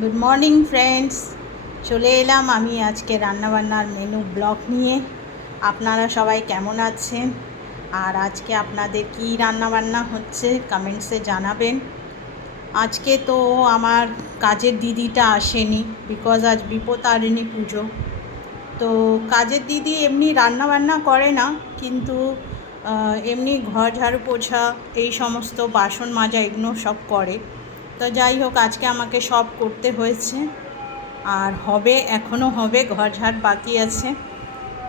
Good morning friends, চলে এলাম আমি আজকে রান্নাবান্নার মেনু ব্লগ নিয়ে। আপনারা সবাই কেমন আছেন আর আজকে আপনাদের কী রান্নাবান্না হচ্ছে কমেন্টসে জানাবেন। আজকে তো আমার কাজের দিদিটা আসেনি, বিকজ আজ বিপত্তারিণী পুজো। তো কাজের দিদি এমনি রান্নাবান্না করে না, কিন্তু এমনি ঘর ঝাড়ু পোছা এই সমস্ত বাসন মাজা এগুলো সব করে। তো যাই হোক, আজকে আমাকে সব করতে হয়েছে আর হবে, এখনও হবে, ঘর ঝাড় বাকি আছে।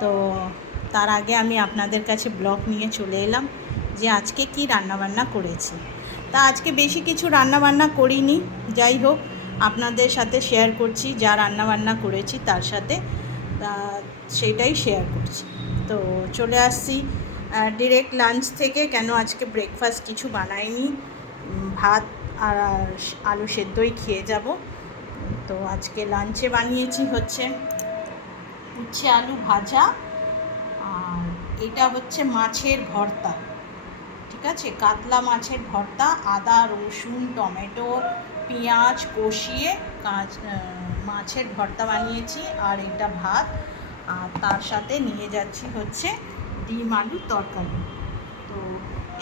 তো তার আগে আমি আপনাদের কাছে ব্লগ নিয়ে চলে এলাম যে আজকে কি রান্নাবান্না করেছি। তা আজকে বেশি কিছু রান্নাবান্না করিনি, যাই হোক আপনাদের সাথে শেয়ার করছি, যা রান্নাবান্না করেছি তার সাথে সেটাই শেয়ার করছি। তো চলে আসছি ডিরেক্ট লাঞ্চ থেকে, কেন আজকে ব্রেকফাস্ট কিছু বানাইনি, ভাত আর আলু সেদ্ধই খেয়ে যাব। তো আজকে লাঞ্চে বানিয়েছি হচ্ছে উচ্ছে আলু ভাজা, আর এটা হচ্ছে মাছের ভর্তা। ঠিক আছে, কাতলা মাছের ভর্তা, আদা রসুন টমেটো পেঁয়াজ কষিয়ে মাছের ভর্তা বানিয়েছি, আর এটা ভাত, আর তার সাথে নিয়ে যাচ্ছি হচ্ছে ডিম আলুর তরকারি। তো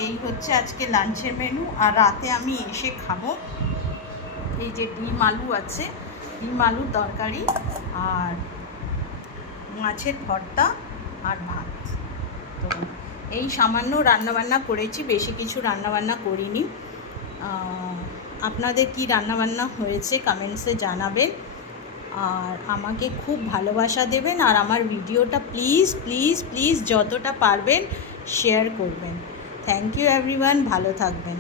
এই হচ্ছে আজকে লাঞ্চের মেনু। আর রাতে আমি এসে খাবো এই যে ডিম আলু আছে, ডিম আলুর তরকারি আর মাছের ভর্তা আর ভাত। তো এই সামান্য রান্নাবান্না করেছি, বেশি কিছু রান্নাবান্না করিনি। আপনাদের কি রান্নাবান্না হয়েছে কমেন্টসে জানাবেন, আর আমাকে খুব ভালোবাসা দেবেন, আর আমার ভিডিওটা প্লিজ প্লিজ প্লিজ যতটা পারবেন শেয়ার করবেন। থ্যাংক ইউ এভরিওয়ান, ভালো থাকবেন।